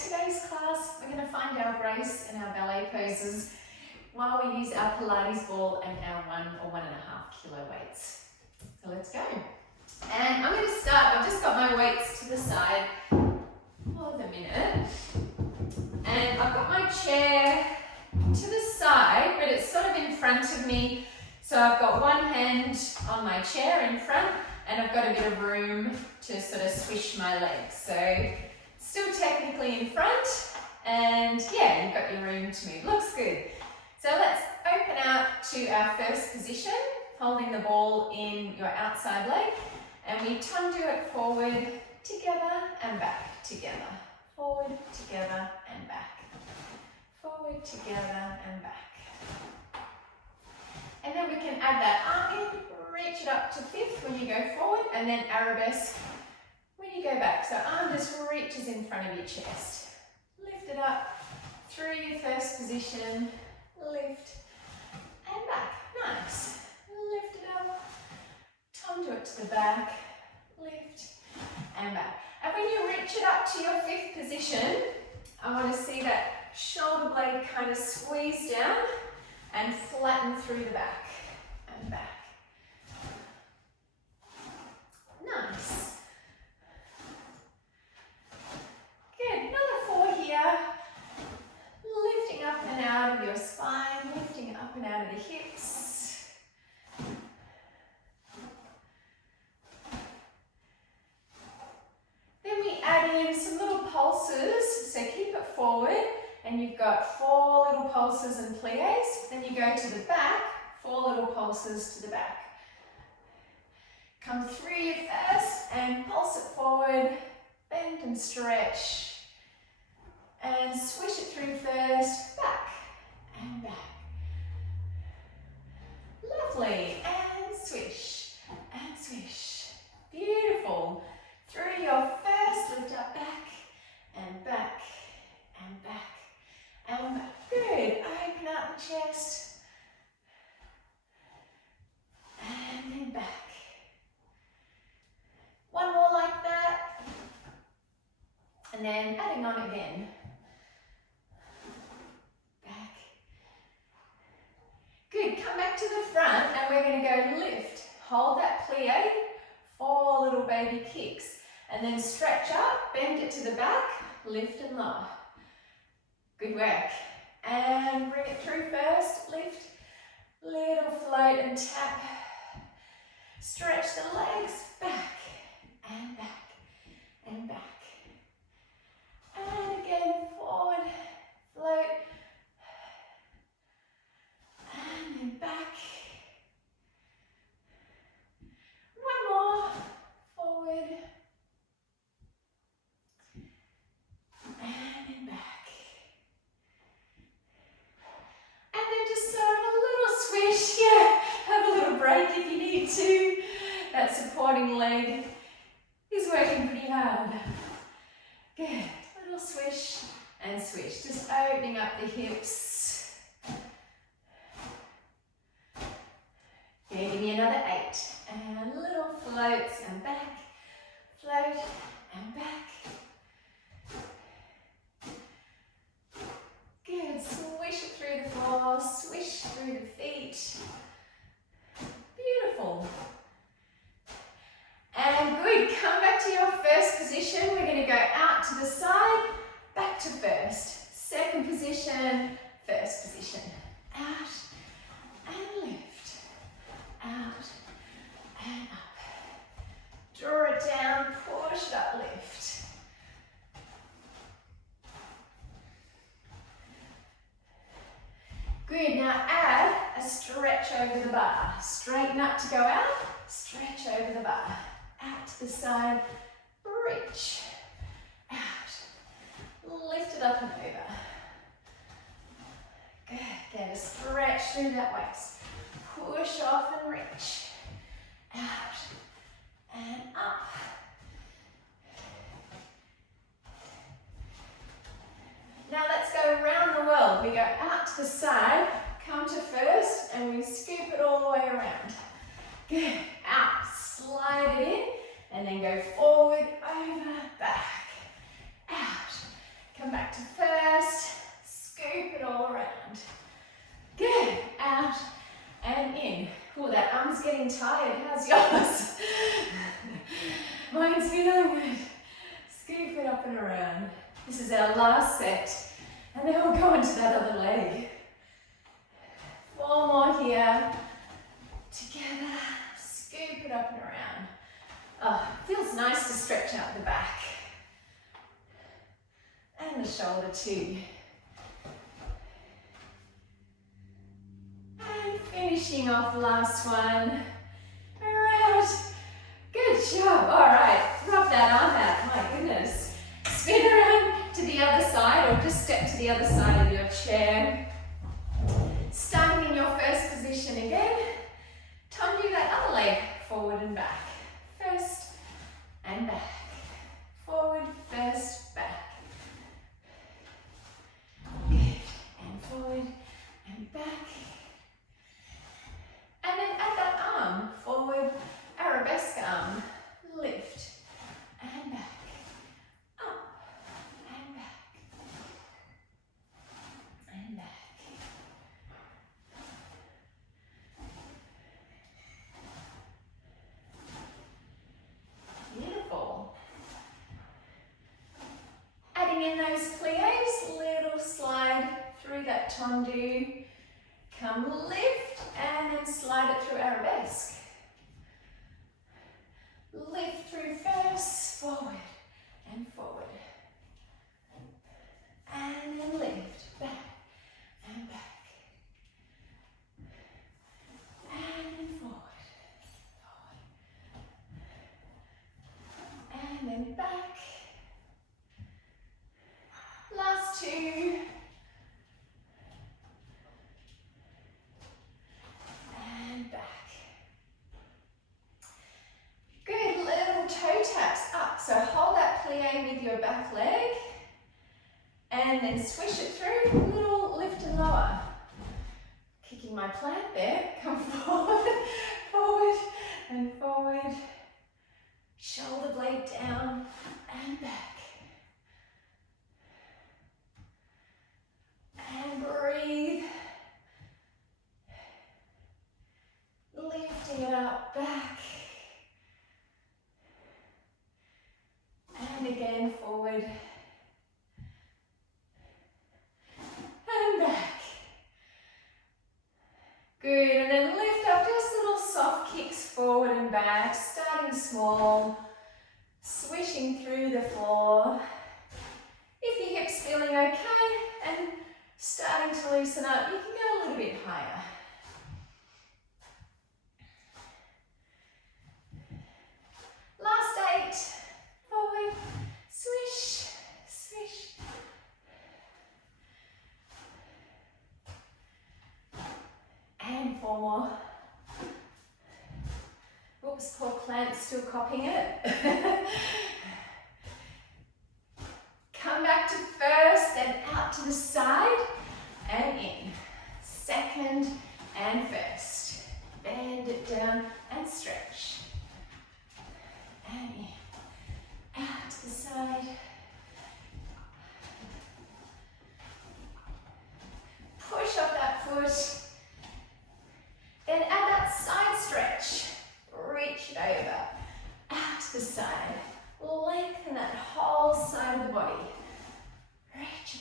today's class we're going to find our grace and our ballet poses while we use our Pilates ball and our 1 or 1.5 kilo weights. So let's go. And I'm going to start, I've just got my weights to the side for the minute. And I've got my chair to the side, but it's sort of in front of me. So I've got one hand on my chair in front, and I've got a bit of room to sort of swish my legs. So still technically in front, and yeah, you've got your room to move. Looks good. So let's open out to our first position, holding the ball in your outside leg, and we tondo it forward, together and back, together, forward, together and back, forward, together and back. And then we can add that arm in, reach it up to 5th when you go forward, and then arabesque when you go back. So arm just reaches in front of your chest. Lift it up through your first position, lift and back. Nice. Lift it up, tondo it to the back, lift and back. And when you reach it up to your 5th position, I want to see that shoulder blade kind of squeeze down and flatten through the back and back. Nice. Good. Another 4 here. Lifting up and out of your spine, lifting up and out of the hips. Then we add in some little pulses, so keep it forward. And you've got 4 little pulses and plies. Then you go to the back, 4 little pulses to the back. Come through your first and pulse it forward, bend and stretch. And swish it through first, back and back. Lovely, and swish and swish. Beautiful. Through your first, lift up back and back and back. Good. Open out the chest. And then back. One more like that. And then adding on again. Back. Good. Come back to the front and we're going to go lift. Hold that plie. 4 little baby kicks. And then stretch up, bend it to the back, lift and lower. Good work. And bring it through first, lift, little float and tap. Stretch the legs, back and back and back. And again, forward, float, and then back. One more, forward, and then back. And then just sort of a little swish, yeah, have a little break if you need to. That supporting leg is working pretty hard. Good, little swish and swish, just opening up the hips. Yeah, give me another 8. And little floats and back, float and back. Good, swish it through the floor, swish through the feet. Beautiful. And good, come back to your first position. We're going to go out to the side, back to first. Second position, first position. Out and lift. Out and up. Draw it down, push it up, lift. Good, now add a stretch over the bar. Straighten up to go out, stretch over the bar. Out to the side, reach, out. Lift it up and over. Good, get a stretch through that waist. Push off and reach. Out and up. Now let's go around the world. We go out to the side, come to first, and we scoop it all the way around. Good. Out, slide it in, and then go forward, over, back, out. Come back tired. How's yours? Mine's feeling good. Scoop it up and around. This is our last set. And then we'll go into that other leg. 4 more here. Together. Scoop it up and around. Oh, feels nice to stretch out the back. And the shoulder too. And finishing off the last one. Around. Good job. All right. Rub that arm out. My goodness. Spin around to the other side or just step to the other side of your chair. Starting in your first position again. Time to do that other leg. Forward and back. First and back. Forward, first, back. Good. And forward and back. And then add that arm, forward, arabesque arm, lift, and back, up, and back, and back. Beautiful. Adding in those pliés, little slide through that tendu. Come lift and then slide it through arabesque. Lift through first, forward and forward. And then lift, back and back. And then forward, forward. And then back. Last 2. And back. Good, little toe taps up. So hold that plie with your back leg and then swish it through, little lift and lower. Kicking my plant there, come forward, forward and forward. Shoulder blade down and back. And breathe. Lifting it up, back. And again, forward. And back. Good, and then lift up, just little soft kicks forward and back, starting small, swishing through the floor. If your hip's feeling okay and starting to loosen up, you can go a little bit higher. Last 8, forward, swish, swish. And 4 more. Oops, poor plant's still copying it. Come back to first, then out to the side and in. Second and first. Bend it down and stretch. And in. Out to the side. Push up that foot. Then add that side stretch. Reach it over. Out to the side. Lengthen that whole side of the body. Reach it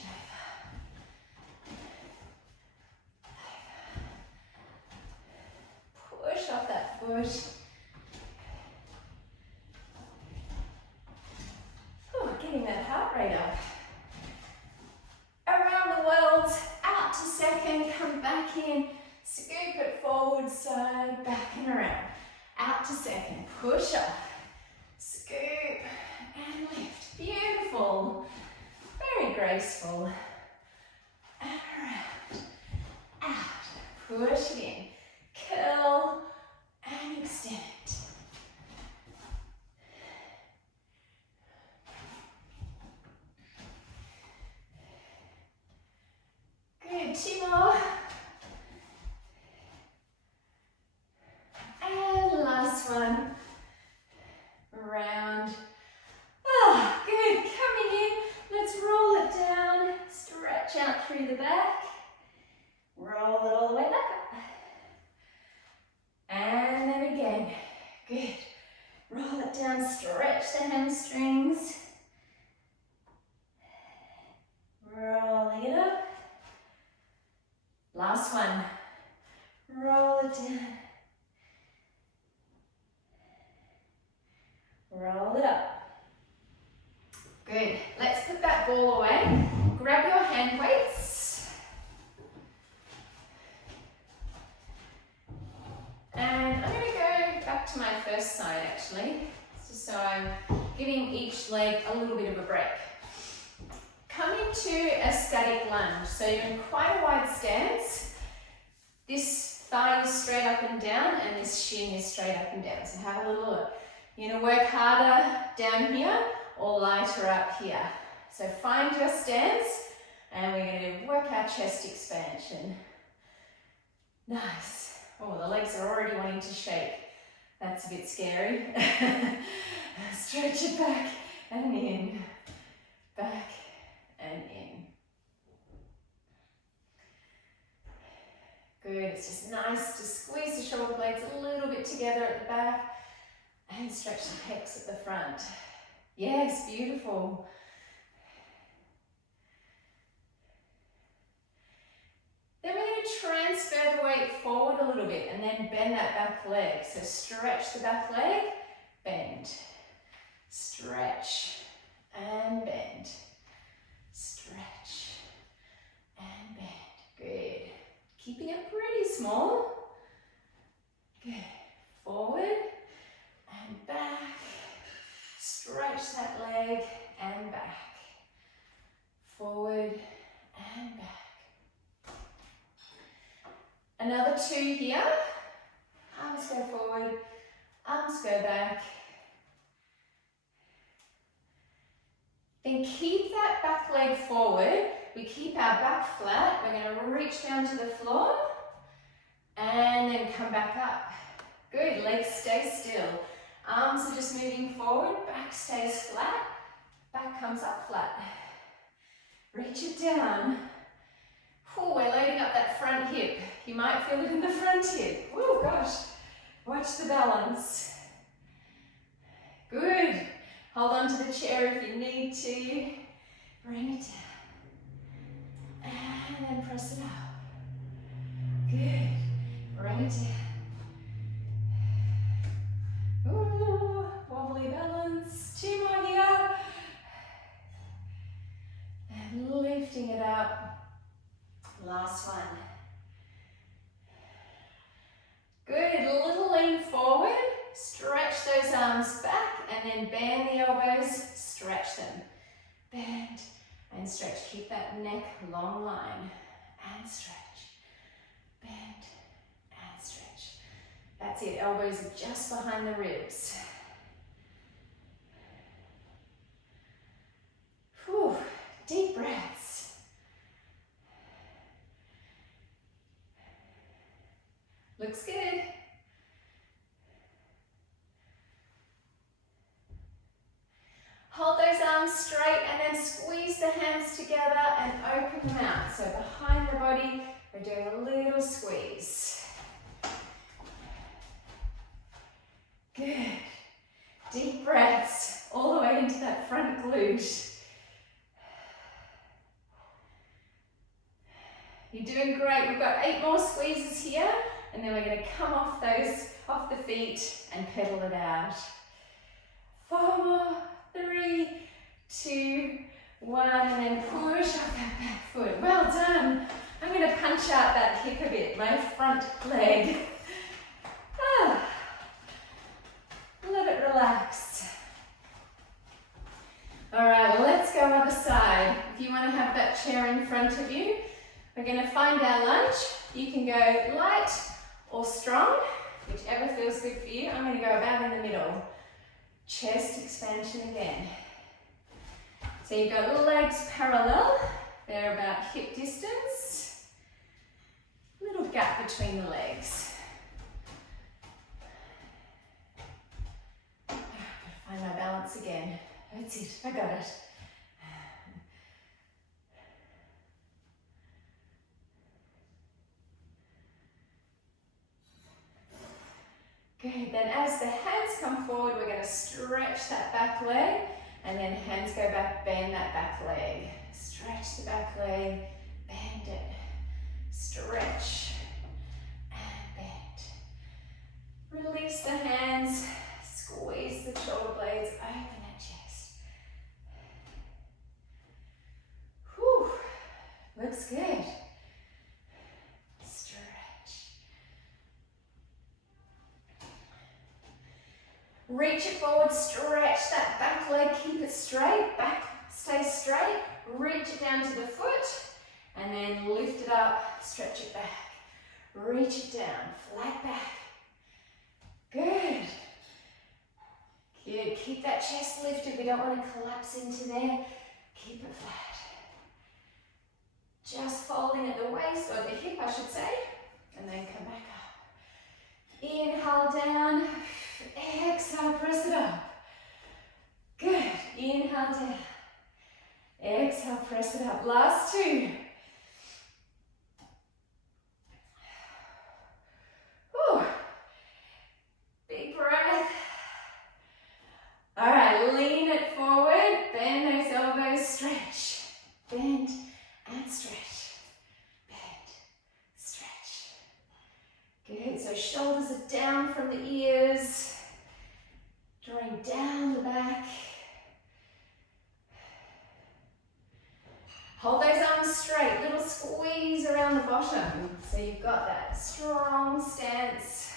over. Push off that foot. Getting that heart rate up. Around the world, out to second, come back in, scoop it forward, side, back and around. Out to second, push up, scoop and lift. Beautiful, very graceful. And around, out, push it in, curl and extend. Good, 2 more. And last one. Round. Ah, good. Coming in. Let's roll it down. Stretch out through the back. Roll it all the way back up. And then again. stretch the hamstrings. Rolling it up. Last one. Roll it down. Roll it up. Good. Let's put that ball away. Grab your hand weights. And I'm going to go back to my first side actually, just so I'm giving each leg a little bit of a break. Come into a static lunge. So you're in quite a wide stance. This thigh is straight up and down and this shin is straight up and down. So have a little look. You're going to work harder down here or lighter up here. So find your stance and we're going to work our chest expansion. Nice. Oh, the legs are already wanting to shake. That's a bit scary. Stretch it back and in, back and in. Good, it's just nice to squeeze the shoulder blades a little bit together at the back and stretch the pecs at the front. Yes, beautiful. Then we're going to transfer the weight forward a little bit and then bend that back leg. So stretch the back leg, bend, stretch and bend, stretch and bend. Good. Keeping it pretty small. Good. Forward and back. Stretch that leg and back. Forward and back. Another 2 here. Arms go forward, arms go back. Then keep that back leg forward. We keep our back flat. We're going to reach down to the floor and then come back up. Good, legs stay still. Arms are just moving forward, back stays flat, back comes up flat. Reach it down. Ooh, we're loading up that front hip. You might feel it in the front hip. Oh gosh, watch the balance. Good. Hold on to the chair if you need to. Bring it down. And then press it up. Good. Bring it down. Ooh, wobbly balance. 2 more here. And lifting it up. Last one. Good, a little lean forward, stretch those arms back and then bend the elbows, stretch them. Bend and stretch, keep that neck long line and stretch. Bend and stretch. That's it, elbows are just behind the ribs. Whew, deep breaths. Looks good. Hold those arms straight and then squeeze the hands together and open them out. So behind the body, we're doing a little squeeze. Good. Deep breaths all the way into that front glute. You're doing great. We've got 8 more squeezes here. And then we're going to come off the feet and pedal it out. 4 more, 3, 2, 1, and then push up that back foot. Well done. I'm going to punch out that hip a bit, my front leg. Let it relax. All right, let's go other side. If you want to have that chair in front of you, we're going to find our lunge. You can go light or strong, whichever feels good for you. I'm going to go about in the middle. Chest expansion again. So you've got the legs parallel. They're about hip distance. Little gap between the legs. Find my balance again. That's it, I got it. Good. Good. Then as the hands come forward, we're going to stretch that back leg, and then hands go back, bend that back leg. Stretch the back leg, bend it. Stretch and bend. Release the hands, squeeze the shoulder blades, open that chest. Whew, looks good. Reach it forward, stretch that back leg, keep it straight, back stay straight, reach it down to the foot, and then lift it up, stretch it back. Reach it down, flat back. Good. Good, keep that chest lifted, we don't want to collapse into there. Keep it flat. Just folding at the waist, or the hip I should say, and then come back up. Inhale down. Exhale, press it up. Good. Inhale down. Exhale, press it up. Last two. Whew. Big breath. All right, lean it forward. Bend those elbows, stretch. Bend and stretch. Bend, stretch. Good. So shoulders are down from the ears. Drawing down the back. Hold those arms straight, little squeeze around the bottom. So you've got that strong stance.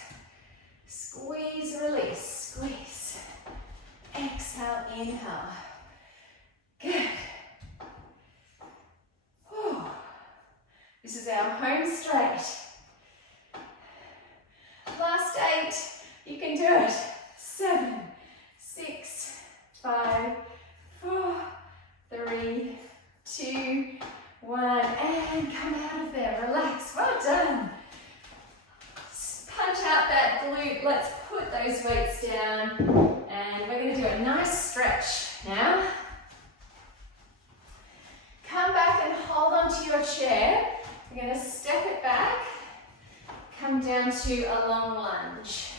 Squeeze, release, squeeze. Exhale, inhale. Good. Whew. This is our home straight. Last 8, you can do it. 7, 6, 5, 4, 3, 2, 1, and come out of there. Relax. Well done. Punch out that glute. Let's put those weights down, and we're going to do a nice stretch now. Come back and hold onto your chair. We're going to step it back. Come down to a long lunge.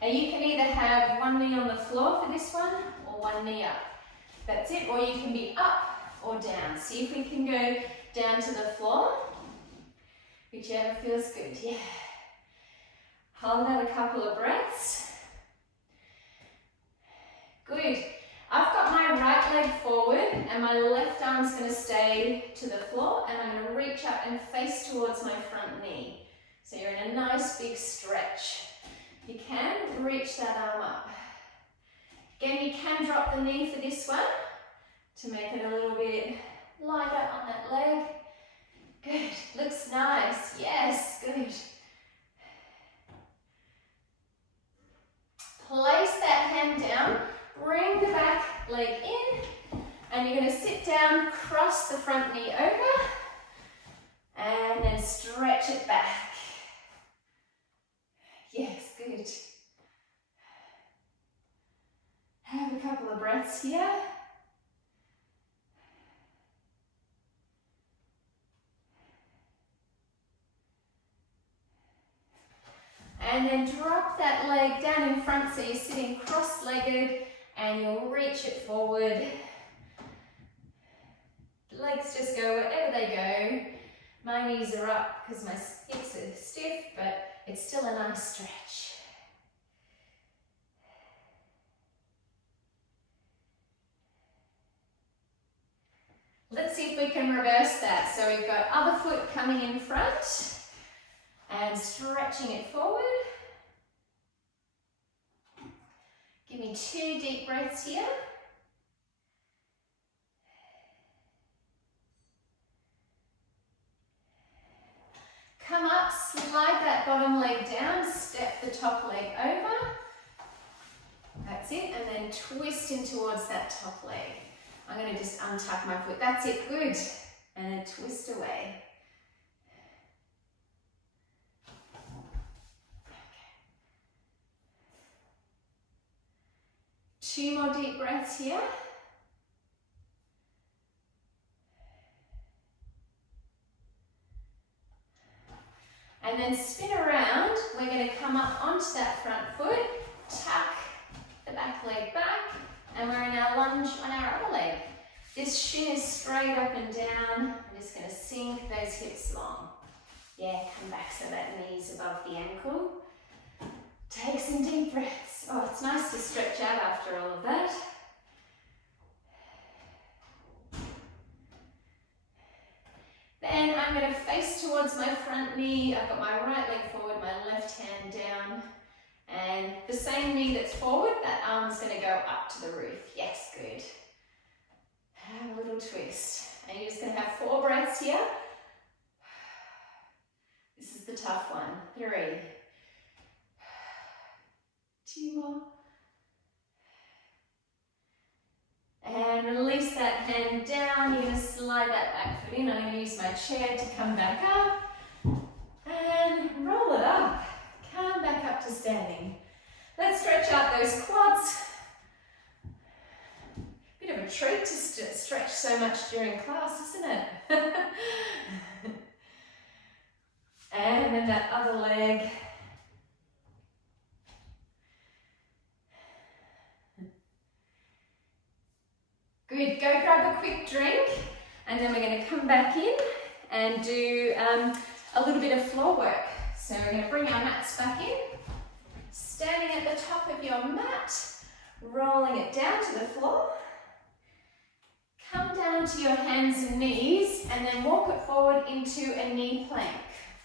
Now you can either have one knee on the floor for this one, or one knee up. That's it, or you can be up or down. See if we can go down to the floor, whichever feels good. Yeah. Hold that a couple of breaths. Good. I've got my right leg forward, and my left arm's going to stay to the floor, and I'm going to reach up and face towards my front knee. So you're in a nice big stretch. You can reach that arm up. Again, you can drop the knee for this one to make it a little bit lighter on that leg. Good. Looks nice. Yes, good. Place that hand down. Bring the back leg in. And you're going to sit down, cross the front knee over, and then stretch it back. Yes, good. Have a couple of breaths here. And then drop that leg down in front so you're sitting cross-legged, and you'll reach it forward. Legs just go wherever they go. My knees are up because my hips are stiff, but it's still a nice stretch. Let's see if we can reverse that. So we've got other foot coming in front and stretching it forward. Give me 2 deep breaths here. Come up, slide that bottom leg down, step the top leg over. That's it, and then twist in towards that top leg. I'm going to just untuck my foot. That's it, good. And then twist away. Okay. 2 more deep breaths here. And then spin around. We're going to come up onto that front foot, tuck the back leg back, and we're in our lunge on our other leg. This shin is straight up and down. I'm just going to sink those hips long. Yeah, come back so that knee's above the ankle. Take some deep breaths. Oh, it's nice to stretch out after all of that. Then I'm going to face towards my front knee. I've got my right leg forward, my left hand down. And the same knee that's forward, that arm's going to go up to the roof. Yes, good. Have a little twist. And you're just going to have 4 breaths here. This is the tough one. 3. 2 more. And release that hand down. You're going to slide that back foot in. I'm going to use my chair to come back up. And roll it up. Come back up to standing. Let's stretch out those quads. Bit of a treat to stretch so much during class, isn't it? And then that other leg. Good, go grab a quick drink, and then we're going to come back in and do a little bit of floor work. So we're going to bring our mats back in, standing at the top of your mat, rolling it down to the floor. Come down to your hands and knees, and then walk it forward into a knee plank.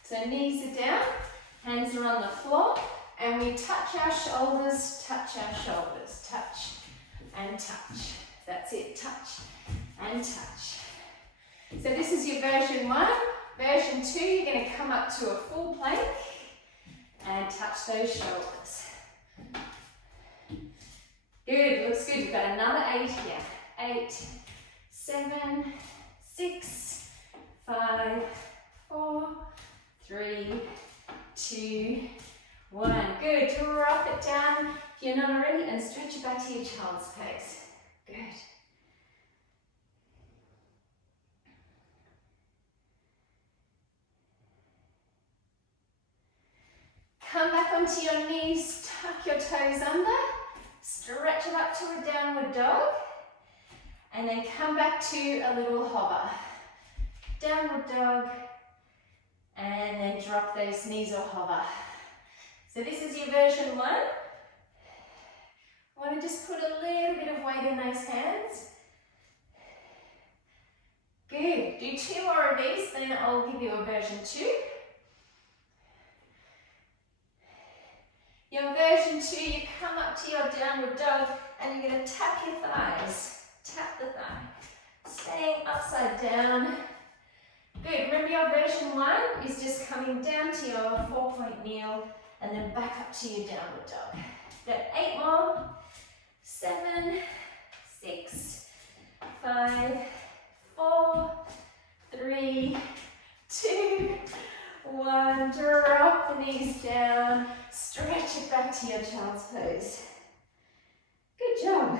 So knees are down, hands are on the floor, and we touch our shoulders, touch, touch and touch. That's it, touch and touch. So this is your version 1. Version 2, you're going to come up to a full plank and touch those shoulders. Good, looks good. We've got another 8 here. 8, 7, 6, 5, 4, 3, 2, 1. Good, drop it down if you're not already, and stretch it back to your child's pose. Good. Come back onto your knees, tuck your toes under, stretch it up to a downward dog, and then come back to a little hover. Downward dog, and then drop those knees or hover. So this is your version 1. I want to just put a little bit of weight in those hands. Good. Do 2 more of these, then I'll give you a version 2. Your version 2, you come up to your downward dog and you're going to tap your thighs. Tap the thigh. Staying upside down. Good. Remember your version 1 is just coming down to your 4-point kneel and then back up to your downward dog. Got 8 more. 7, 6, 5, 4, 3, 2, 1. Drop the knees down. Stretch it back to your child's pose. Good job.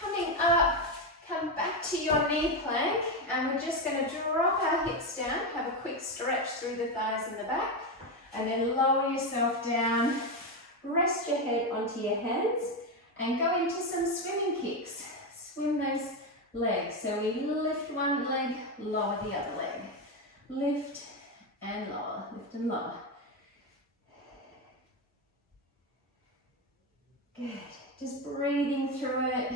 Coming up, come back to your knee plank, and we're just going to drop our hips down, have a quick stretch through the thighs and the back, and then lower yourself down, rest your head onto your hands, and go into some swimming kicks. Swim those legs. So we lift one leg, lower the other leg. Lift and lower, lift and lower. Good. Just breathing through it.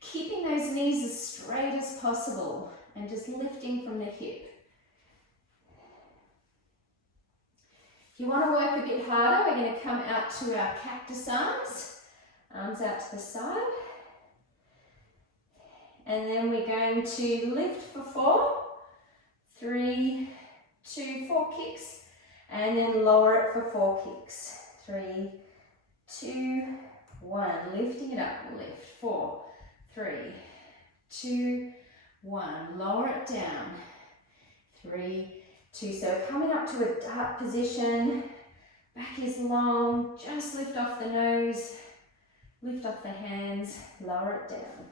Keeping those knees as straight as possible and just lifting from the hip. If you want to work a bit harder, we're going to come out to our cactus arms. Arms out to the side. And then we're going to lift for 4, 3, 2, 4 kicks. And then lower it for 4 kicks. 3, 2, 1. Lifting it up. Lift. 4, 3, 2, 1. Lower it down. 3, 2. So coming up to a dart position. Back is long. Just lift off the nose. Lift off the hands. Lower it down.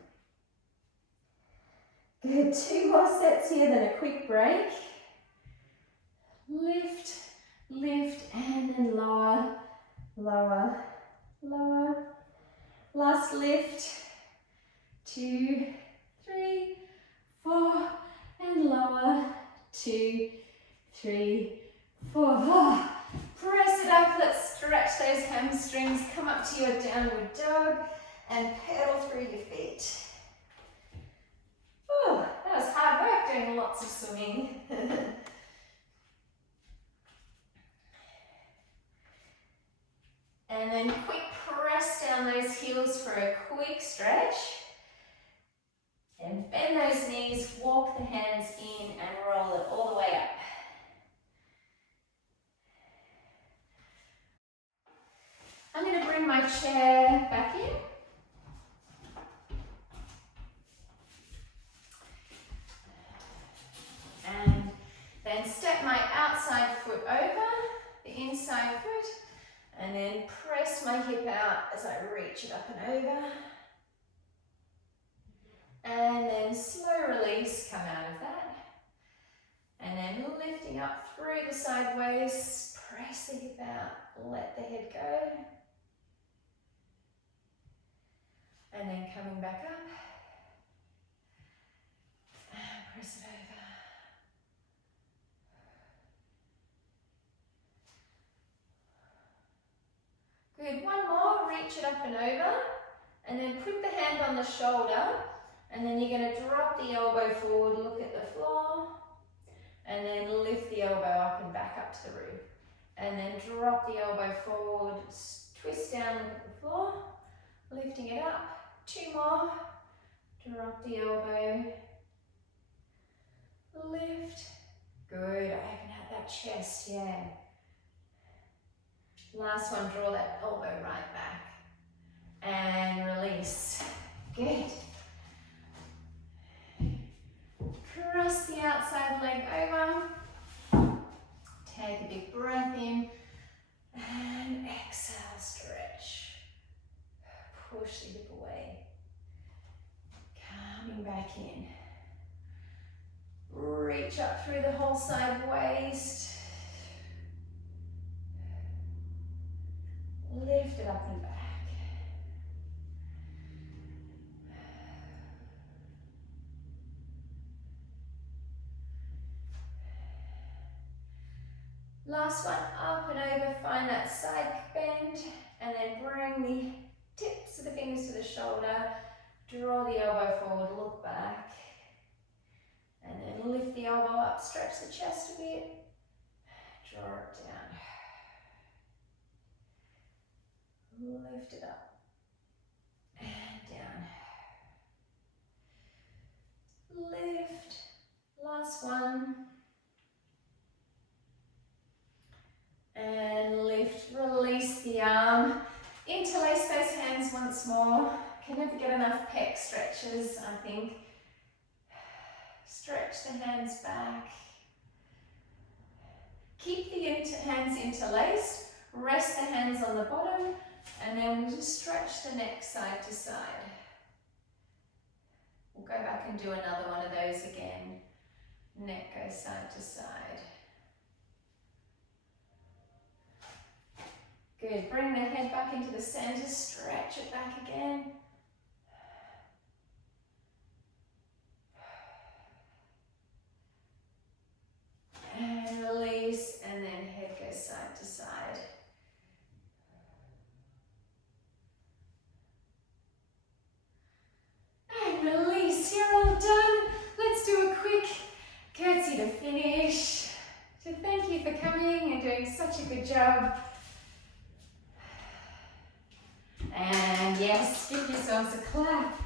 Good, 2 more sets here, then a quick break. Lift, lift, and then lower, lower, lower. Last lift. 2, 3, 4, and lower. 2, 3, 4. Oh, press it up. Let's stretch those hamstrings. Come up to your downward dog and pedal through your feet. Oh, that was hard work doing lots of swimming. And then quick press down those heels for a quick stretch. And bend those knees, walk the hands in and roll it all the way up. I'm going to bring my chair back in. And then step my outside foot over the inside foot. And then press my hip out as I reach it up and over. And then slow release, come out of that. And then lifting up through the sideways, press the hip out, let the head go. And then coming back up. And press it over. Good, one more, reach it up and over. And then put the hand on the shoulder. And then you're going to drop the elbow forward, look at the floor, and then lift the elbow up and back up to the roof. And then drop the elbow forward, twist down, look at the floor, lifting it up. 2 more, drop the elbow, lift. Good, open out that chest, yeah. Last one, draw that elbow right back. And release. Good. Cross the outside leg over. Take a big breath in. And exhale, stretch. Push the hip away. Coming back in. Reach up through the whole side waist. Lift it up and back. Last one, up and over, find that side bend, and then bring the tips of the fingers to the shoulder, draw the elbow forward, look back, and then lift the elbow up, stretch the chest a bit, draw it down, lift it up, and down, lift, last one, and lift, release the arm, interlace those hands once more. Can never get enough pec stretches, I think. Stretch the hands back. Keep the hands interlaced, rest the hands on the bottom, and then we'll just stretch the neck side to side. We'll go back and do another one of those again. Neck goes side to side. Good, bring the head back into the center, stretch it back again. And release, and then head goes side to side. And release, you're all done. Let's do a quick curtsy to finish. So thank you for coming and doing such a good job. And yes, give yourselves a clap.